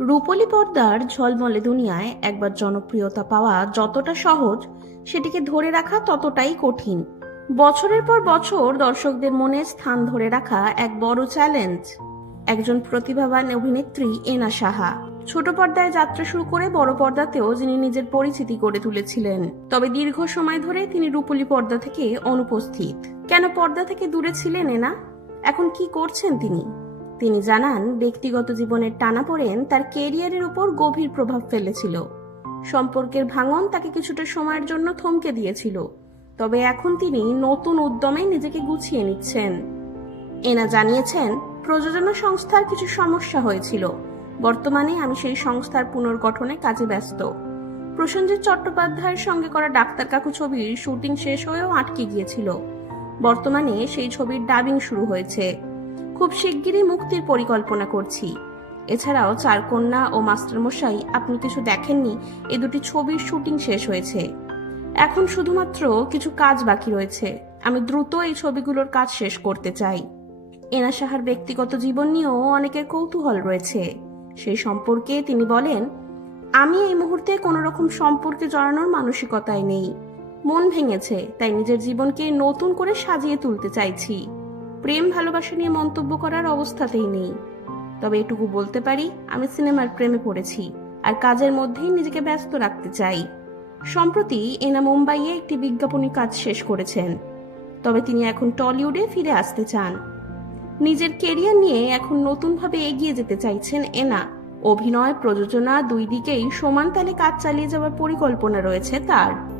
রূপলি পর্দার ঝলমলে দুনিয়ায় একবার জনপ্রিয়তা পাওয়া যতটা সহজ, সেটিকে ধরে রাখা ততটাই কঠিন। বছরের পর বছর দর্শকদের মনে স্থান ধরে রাখা এক বড় চ্যালেঞ্জ। একজন প্রতিভাবান অভিনেত্রী এনা সাহা। ছোট পর্দায় যাত্রা শুরু করে বড় পর্দাতেও যিনি নিজের পরিচিতি গড়ে তুলেছিলেন। তবে দীর্ঘ সময় ধরে তিনি রূপলি পর্দা থেকে অনুপস্থিত। কেন পর্দা থেকে দূরে ছিলেন এনা? এখন কি করছেন তিনি? তিনি জানান, ব্যক্তিগত জীবনের টানাপোড়েন তার কেরিয়ারের উপর গভীর প্রভাব ফেলেছিল। সম্পর্কের ভাঙন তাকে কিছুটা সময়ের জন্য থমকে দিয়েছিল। তবে এখন তিনি নতুন উদ্যমে নিজেকে গুছিয়ে নিচ্ছেন। এনা জানিয়েছেন, প্রযোজনা সংস্থার কিছু সমস্যা হয়েছিল। বর্তমানে আমি সেই সংস্থার পুনর্গঠনে কাজে ব্যস্ত। প্রসেনজিৎ চট্টোপাধ্যায়ের সঙ্গে করা ডাক্তার কাকু ছবির শুটিং শেষ হয়েও আটকে গিয়েছিল। বর্তমানে সেই ছবির ডাবিং শুরু হয়েছে। খুব শিগগিরই মুক্তির পরিকল্পনা করছি। এছাড়াও চারকন্যা ও মাস্টারমশাই, আপনি কিছু দেখেননি? এ দুটি ছবির শুটিং শেষ হয়েছে। এখন শুধুমাত্র কিছু কাজ বাকি রয়েছে। আমি দ্রুত এই ছবিগুলোর কাজ শেষ করতে চাই। এনা সাহার ব্যক্তিগত জীবন নিয়েও অনেকের কৌতূহল রয়েছে। সেই সম্পর্কে তিনি বলেন, আমি এই মুহূর্তে কোনো রকম সম্পর্কে জড়ানোর মানসিকতায় নেই। মন ভেঙেছে, তাই নিজের জীবনকে নতুন করে সাজিয়ে তুলতে চাইছি। প্রেম ভালোবাসা নিয়ে মন্তব্য করার অবস্থাতেই নেই। তবে এটুকু বলতে পারি, আমি সিনেমার প্রেমে পড়েছি আর কাজের মধ্যেই নিজেকে ব্যস্ত রাখতে চাই। সম্প্রতি এনা মুম্বাইয়ে একটি বিজ্ঞাপনী কাজ শেষ করেছেন। তবে তিনি এখন টলিউডে ফিরে আসতে চান। নিজের কেরিয়ার নিয়ে এখন নতুনভাবে এগিয়ে যেতে চাইছেন এনা। অভিনয়, প্রযোজনা দুই দিকেই সমান তালে কাজ চালিয়ে যাওয়ার পরিকল্পনা রয়েছে তার।